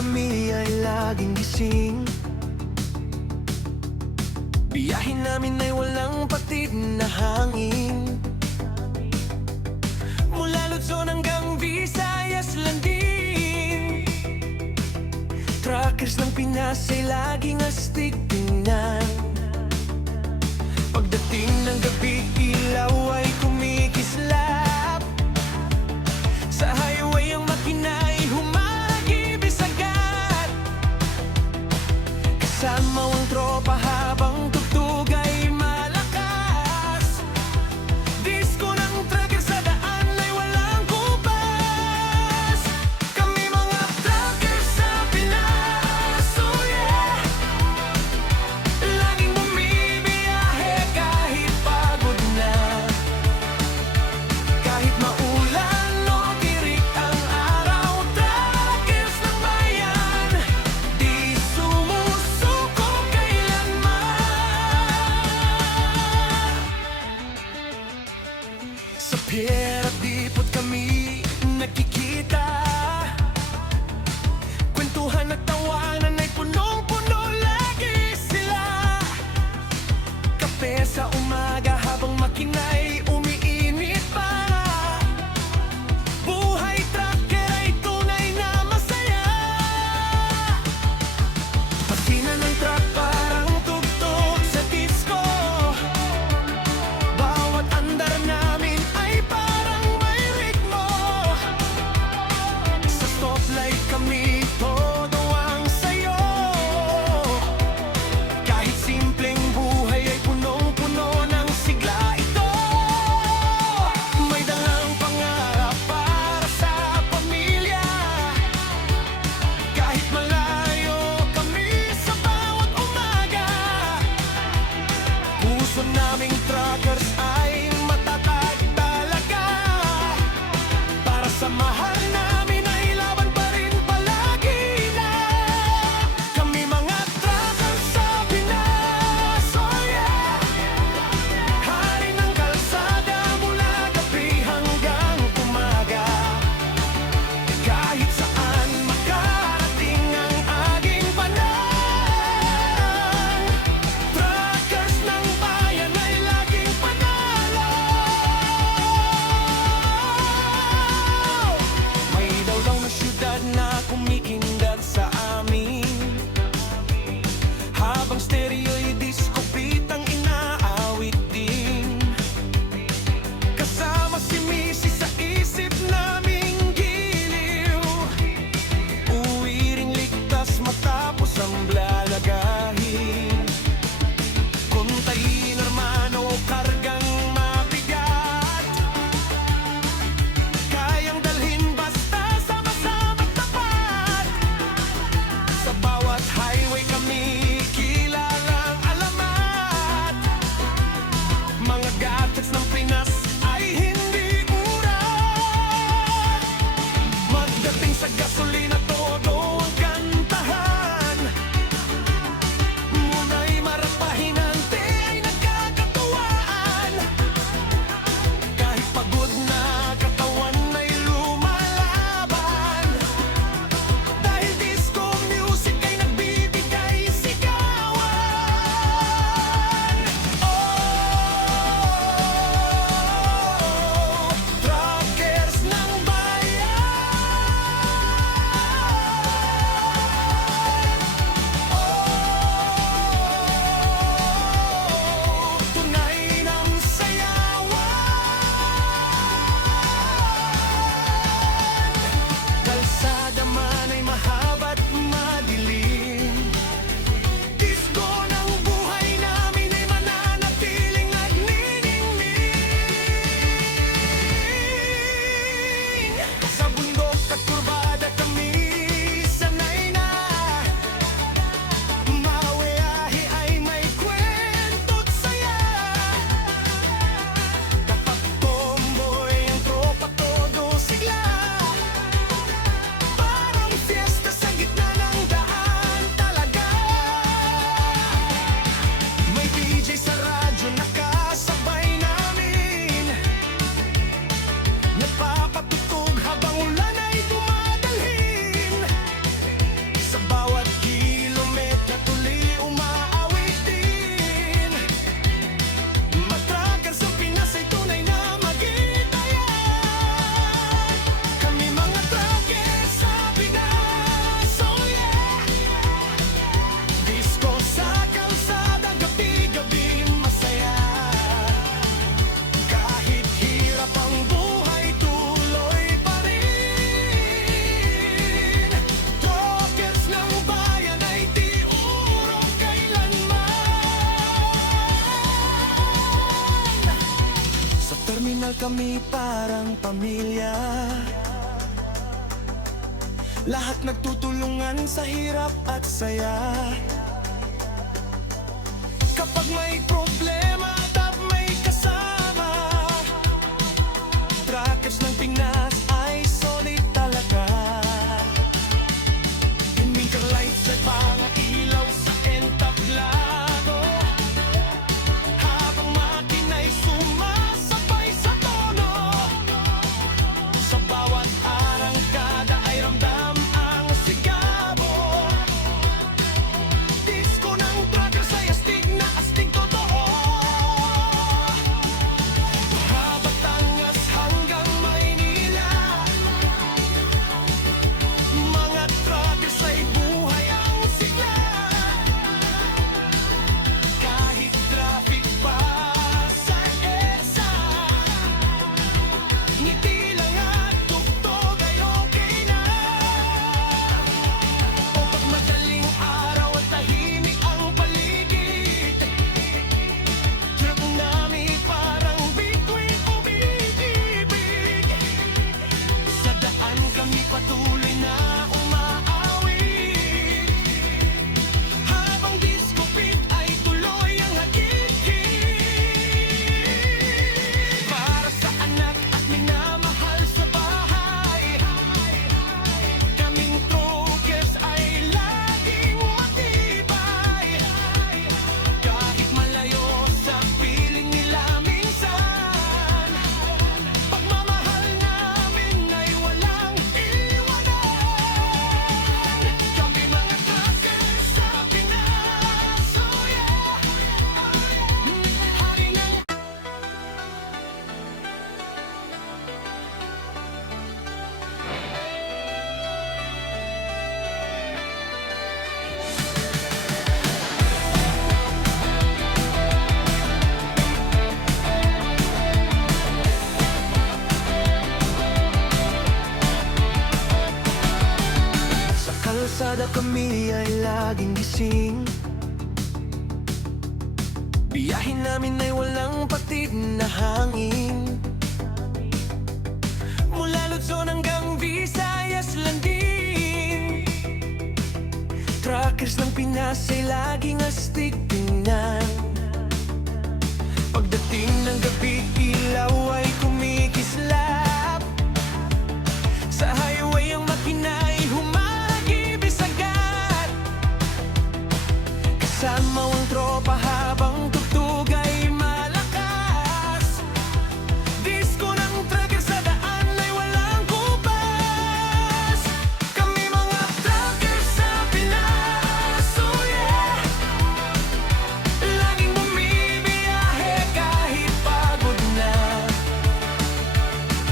kami ay laging gising. Biyahin namin ay walang patid na hangin. Mula Luzon hanggang Visayas lang din. Truckers ng Pinas ay laging astig tingnan. Pagdating ng gabi, ilaw ay kumikislap. Sa highway ang makina ay humagibis agad. Kasama ang tropa habang tugtog ay malakas. Disco ng trucker sa daan ay walang kubas. Kami mga truckers sa Pinas, oh yeah. Laging bumibiyahe kahit pagod na. Kahit maulan o tirik ang araw, truckers ng bayan, di sumusuko kailanman. Sa pier at dipot kami nagkikita. Kwentuhan at tawanan ay punong-puno lagi sila. Kape sa umaga habang makina'y umiinit pa. Buhay trucker ay tunay na masaya. Patina ng truck parang tugtog sa disco. Bawat andar namin ay parang may ritmo. Sa stoplight kami todo ang sayo. Kahit simpleng buhay ay punong-puno ng sigla ito. May dalang pangarap para sa pamilya. Kahit malayo kami sa bawat umaga, puso naming truckers ay matatag talaga. Para sa mahal namin ay laban pa rin palagi na. Kami mga truckers sa Pinas, oh yeah. Hari ng kalsada mula gabi hanggang umaga. Kahit saan makarating ang aking panang, truckers ng bayan ay laging panalo. mahal kami parang pamilya. Lahat nagtutulungan sa hirap at saya. Kapag may problema at may kasama, Truckers ng Pinas ay solid talaga. Inminker lights at mga ilaw sa entablado, habang makina'y sumasabay sa tono. Sa bawat arangkada ay ramdam ang sigabo. Disko ng truckers ay astig na astig totoo. Batangas hanggang Maynila, mga truckers ay buhay ang sigla. Kahit traffic pa sa EDSA, ngiti lang at tugtog ay okay na. O pag madaling araw at tahimik ang paligid, truck namin parang bituin umiibig. Sa daan kami patuloy na umaawit, habang disco beat ay tuloy ang hagit-hit. Para sa anak at minamahal sa bahay, kaming truckers ay laging matibay. Kahit malayo sa piling nila minsan, pagmamahal namin ay walang iwanan. Kami mga truckers sa Pinas, oh yeah. Hari ng Sa kalsada kami ay laging gising. Biyahin namin ay walang patid na hangin. Mula Luzon hanggang Visayas lang din. Truckers ng Pinas ay laging astig tingnan. Pagdating ng gabi, ilaw ay kumikislap. Sa highway ang makina ay humagibis agad. Kasama ang tropa habang tugtog ay malakas. Disco ng truckers sa daan ay walang kubas. Kami mga truckers sa Pinas, oh yeah. Laging bumibiyahe kahit pagod na.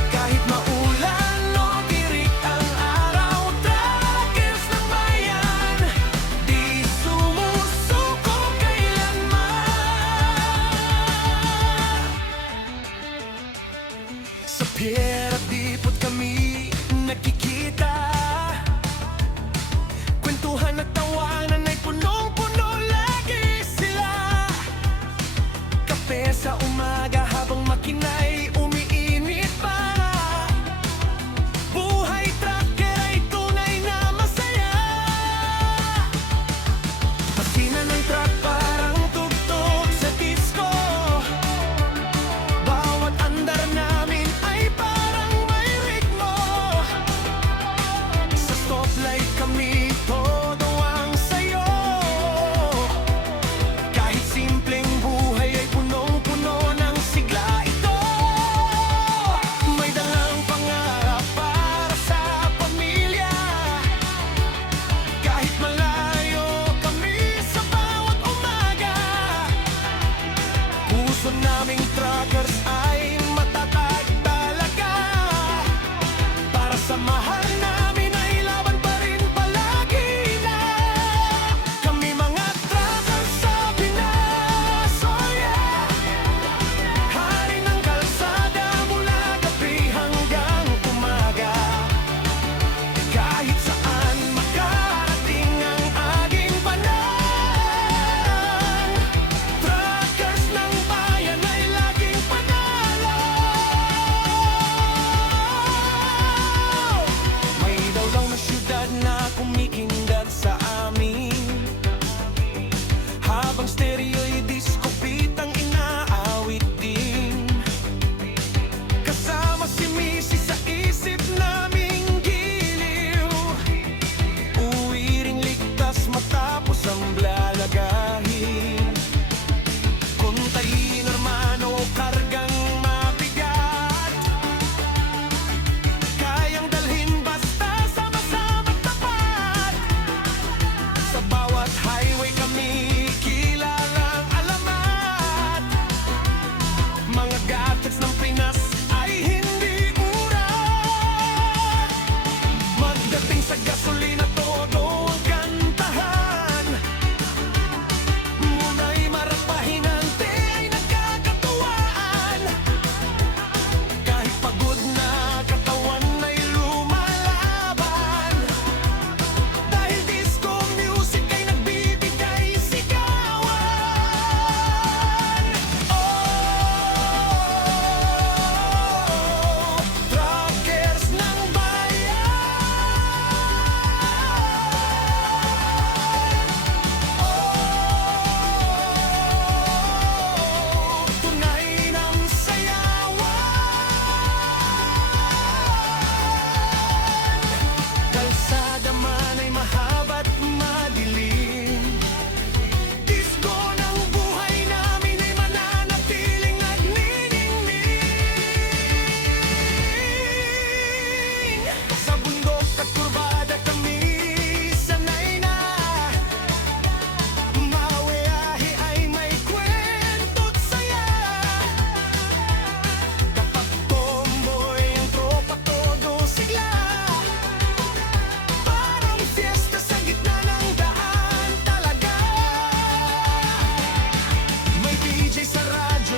Kahit maulan o tirik ang araw, truckers ng bayan, di sumusuko kailanman. Sa pier at dipot kami nagkikita. Kwentuhan at tawanan ay punong-puno lagi sila. Kape sa umaga habang makina'y umiinit pa. Buhay trucker ay tunay na masaya. Pasina ng truck parang tugtog sa disco. Bawat andar namin ay parang may ritmo. Sa stoplight kami todo ang sayo. Kahit simpleng buhay ay punong-puno ng sigla ito. May dalang pangarap para sa pamilya. Kahit malayo kami sa bawat umaga, puso naming truckers ay matatag talaga. Para sa mahal namin ay laban pa rin palagi na. Kami mga truckers sa Pinas, oh yeah. Hari ng kalsada mula gabi hanggang umaga. Kahit saan makarating ang aging panahon, truckers ng bayan ay laging panalo.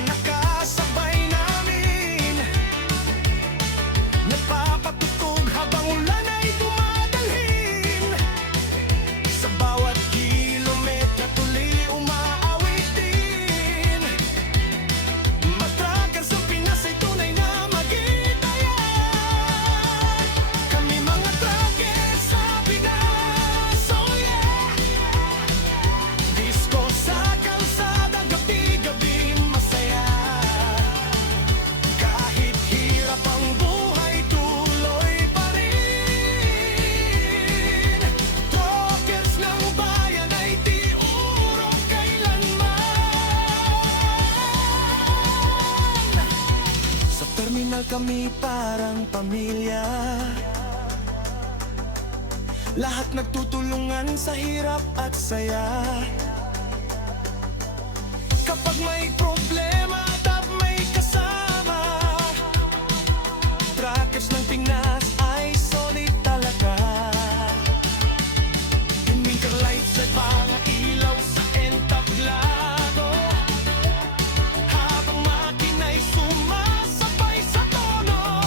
nakasabay namin. Nagpapatutog habang ulan ay dumadalhin. Sa bawat kilometro tuloy umaawitin. Matrakan sa Pinas ay tunay na magitayan. Kami mga trucker sa Pinas, oh yeah. Disco sa kalsada, gabi-gabi masaya. Kahit hirap ang buhay, tuloy pa rin. Truckers ng bayan ay di urong kailanman. Sa terminal kami parang pamilya. Lahat nagtutulungan sa hirap at saya. Kapag may problema, dapat may kasama. Truckers ng Pinas ay solid talaga. Yung winter lights at mga ilaw sa entablado. Habang makina'y sumasabay sa tono.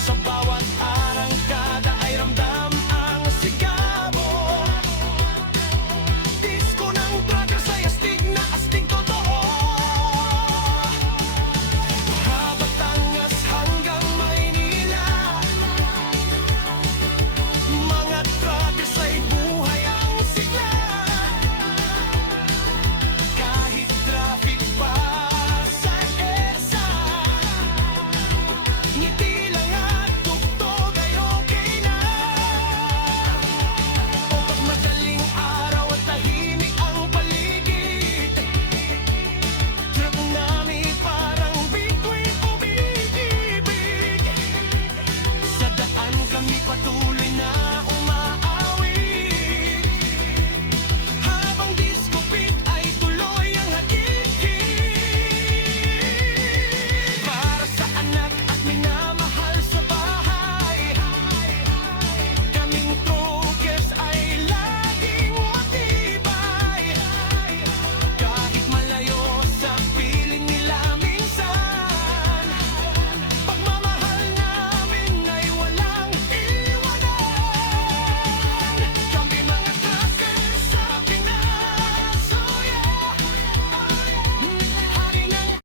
Sa bawat arangkada ay ramdam ang sigabo. Disco ng truckers ay astig na astig totoo. Batangas hanggang Maynila. Mga truckers ay buhay ang sigla. Kahit traffic pa sa EDSA, ngiti lang at tugtog ay okay na. O pag madaling araw at tahimik ang paligid, truck namin parang bituin umibig. Sa daan kami patuloy na umaawit. Habang disco beat ay tuloy ang hagigit. Para sa anak at minamahal sa bahay, kaming truckers ay laging matibay. Kahit malayo sa piling nila minsan, pagmamahal namin ay walang iwanan. Kami mga truckers sa Pinas, oh yeah. Hari ng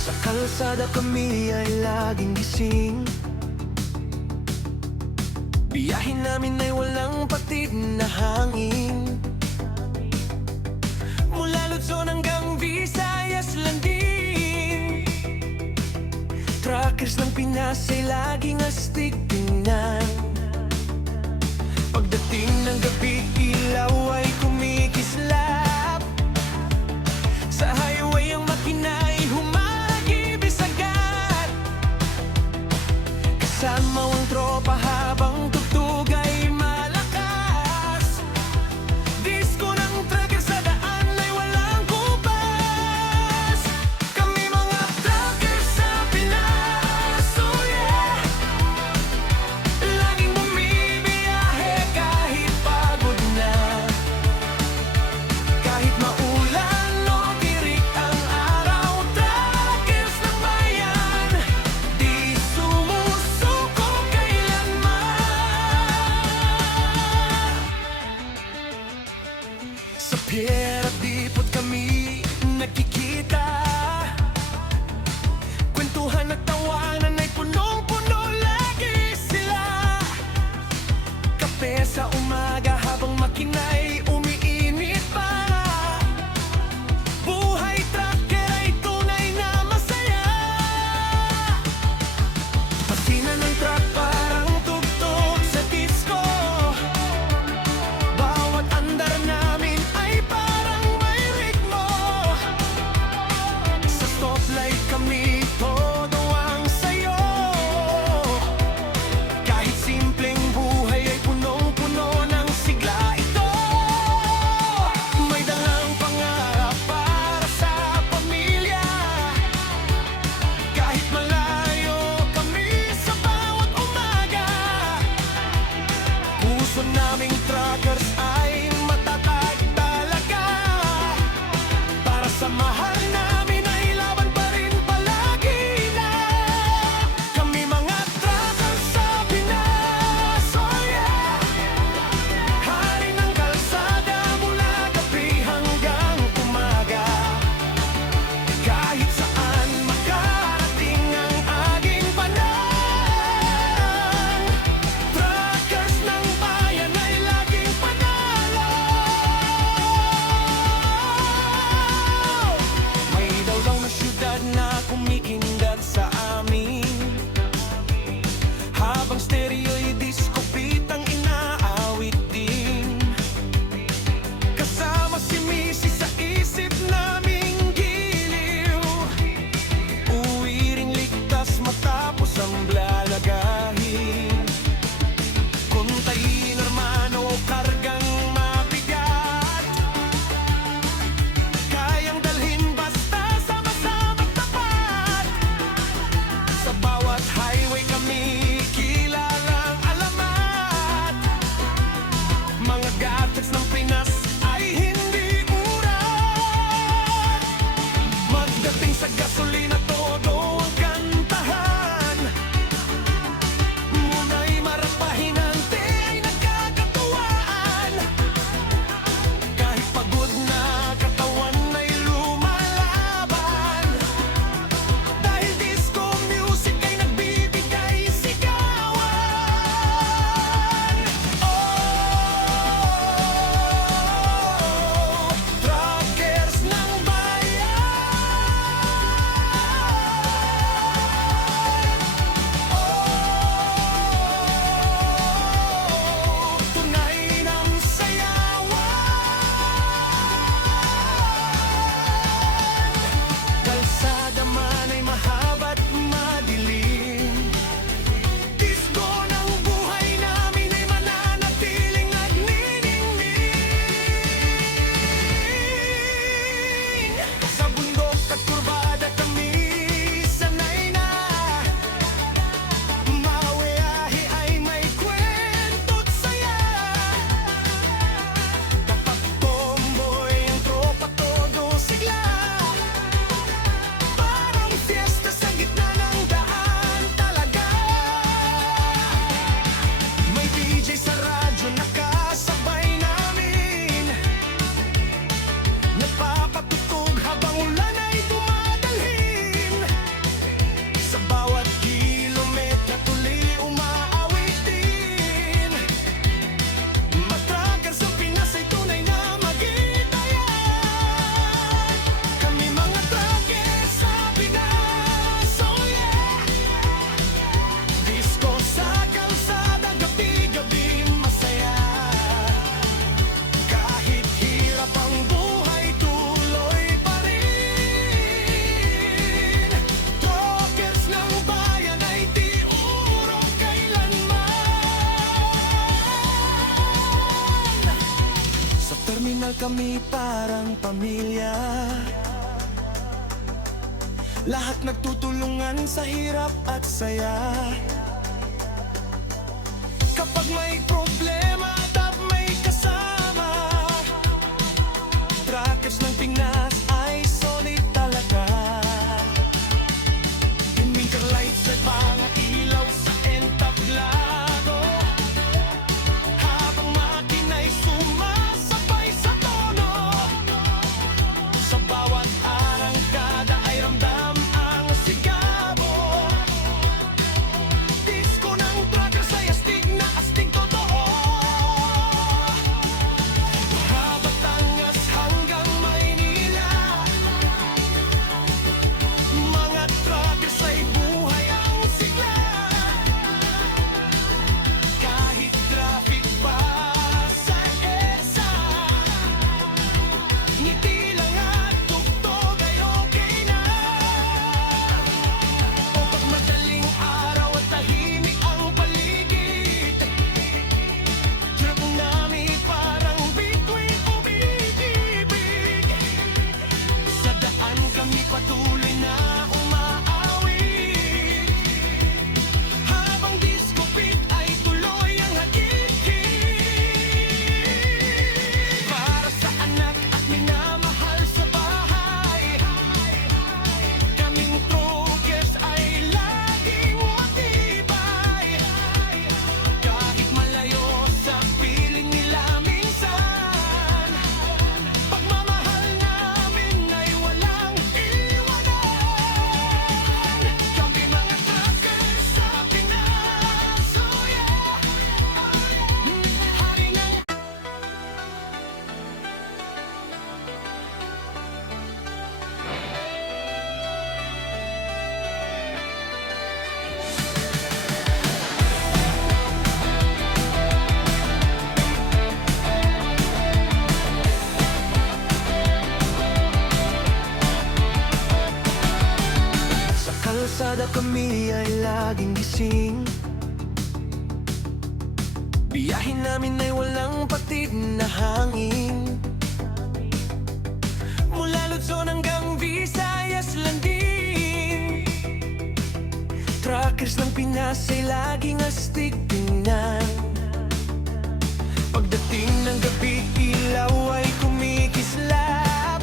Sa kalsada kami ay laging gising. Biyahin namin ay walang patid na hangin. Mula Luzon hanggang Visayas lang din. Truckers ng Pinas ay laging astig tingnan. Pagdating ng gabi, ilaw ay kumikislap. Sa highway ang makina ay humagibis agad. Kasama ang tropa habang tugtog ay malakas. Disco ng trucker sa daan ay walang kupas. Kami mga truckers sa Pinas, oh yeah. Laging bumibiyahe kahit pagod na. Kahit maulan o tirik ang araw, truckers ng bayan di sumusuko kailanman. Sa pier at dipot kami nagkikita. Kwentuhan at tawanan ay punong-puno lagi sila. Kape sa umaga habang makina'y umiinit pa. Buhay trucker ay tunay na masaya. Patina ng truck parang tugtog sa disco. Bawat andar namin ay parang may ritmo. Sa stoplight kami todo ang sayo. Kahit simpleng buhay ay punong puso naming truckers ay matatag talaga. Para sa mahal namin ay laban pa rin palagi na. Kami mga truckers sa Pinas, oh yeah. Hari ng kalsada mula gabi hanggang umaga. Kahit saan makarating ang aging panahon, truckers ng bayan ay laging panalo. May daw na syudad na kumikindat sa amin, habang stereo'y disco beat ang inaawit din. Kasama si Missy sa isip naming giliw, uwi rin ligtas matapos ang blalagahin. Kontainer man o kargang mabigat, kayang dalhin basta sama-samang tapat. Sa bawat highway kami kilalang alamat. Mga gadgets ng Pinas ay hindi urat. Magdating sa gasolina todo ang kantahan. Muna'y marapahinante ay nagkakatuwaan. Kahit pagod na katawan ay lumalaban. Dahil disco music ay nagbibigay sigawan. Oh, truckers ng bayan. Oh, tunay ng sayawan. Kalsada man ay mahaba't madilim, disco ng buhay namin ay mananatiling nagniningning. Sa bundok at kurbada kami sanay na, mawiyahe ay may kwento't saya. Kapag tomboy ang tropa todo sigla, parang fiesta sa gitna ng daan talaga. May DJ sa radyo nakasabay namin, nagpapatugtog habang ulan ay dumadalhin. Sa bawat kilometra tuloy umaawitin. Matragan sa Pinas ay tunay na magitayan. Kami mga truckers sa Pinas, oh yeah. Disco sa kalsada, gabi-gabi masaya. Kahit hirap ang buhay, tuloy pa rin. Truckers ng bayan ay di urong kailanman. Sa terminal kami parang pamilya, lahat nagtutulungan sa hirap at saya. Kapag may problema at may kasama, truckers ng Pinas ay solid talaga. Winter lights at mga ilaw sa entablado, habang makina'y sumasabay sa tono. Sa bawat arangkada ay ramdam ang sigabo. ay laging gising. Biyahin namin ay walang patid na hangin. Mula Luzon hanggang Visayas lang din. Truckers ng Pinas ay laging astig tingnan. Pagdating ng gabi, ilaw ay kumikislap.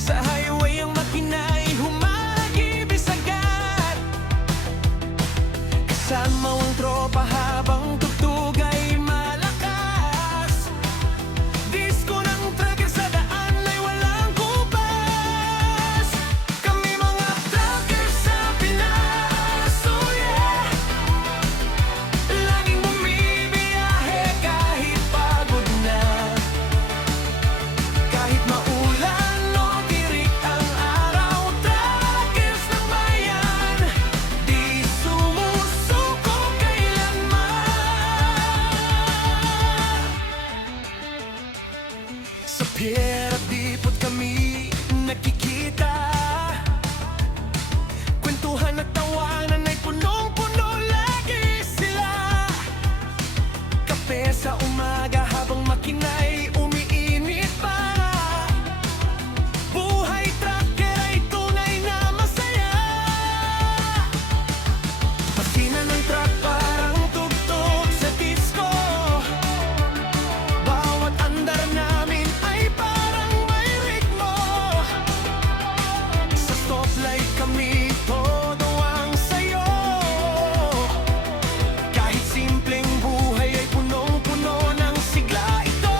Sa highway ang makina ay humagibis agad. Kasama ang tropa habang tugtog ay malakas. Disco ng trucker sa daan ay walang kubas. Kami mga truckers sa Pinas, oh yeah. Laging bumibiyahe kahit pagod na. Kahit maulan o tirik ang araw, truckers ng bayan, di sumusuko kailanman. Sa pier at dipot kami nagkikita. Kwentuhan at tawanan ay punong-puno lagi sila. Kape sa umaga habang makina'y umiinit pa. Buhay trucker ay tunay na masaya. Masina ng truck parang tugtog sa disco. Bawat andar namin ay parang may ritmo. Sa stoplight kami todo ang sayo. Kahit simpleng buhay ay punong-puno ng sigla ito.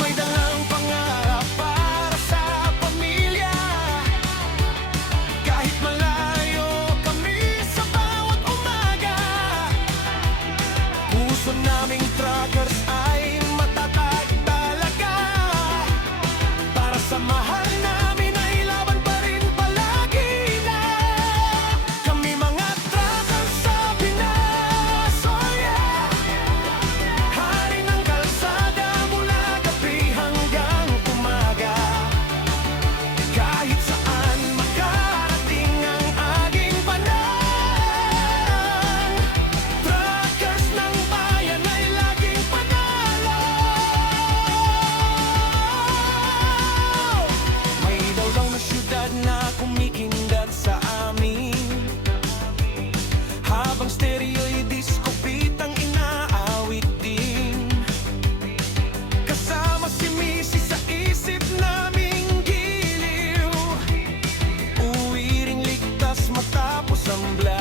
May dalang pangarap para sa pamilya. Kahit malayo kami sa bawat umaga. Puso naming truckers ay matatag talaga. Para sa mahal namin ay laban pa rin palagi na. Kami mga truckers sa Pinas, oh yeah. Hari ng kalsada mula gabi hanggang umaga. Kahit saan makarating ang aging panahon, truckers ng bayan ay laging panalo. May dalaw na syudad na kumikindat sa amin. Habang stereo'y disco beat ang inaawit din. Kasama si Missy sa isip naming giliw. Uwi ring ligtas matapos ang black.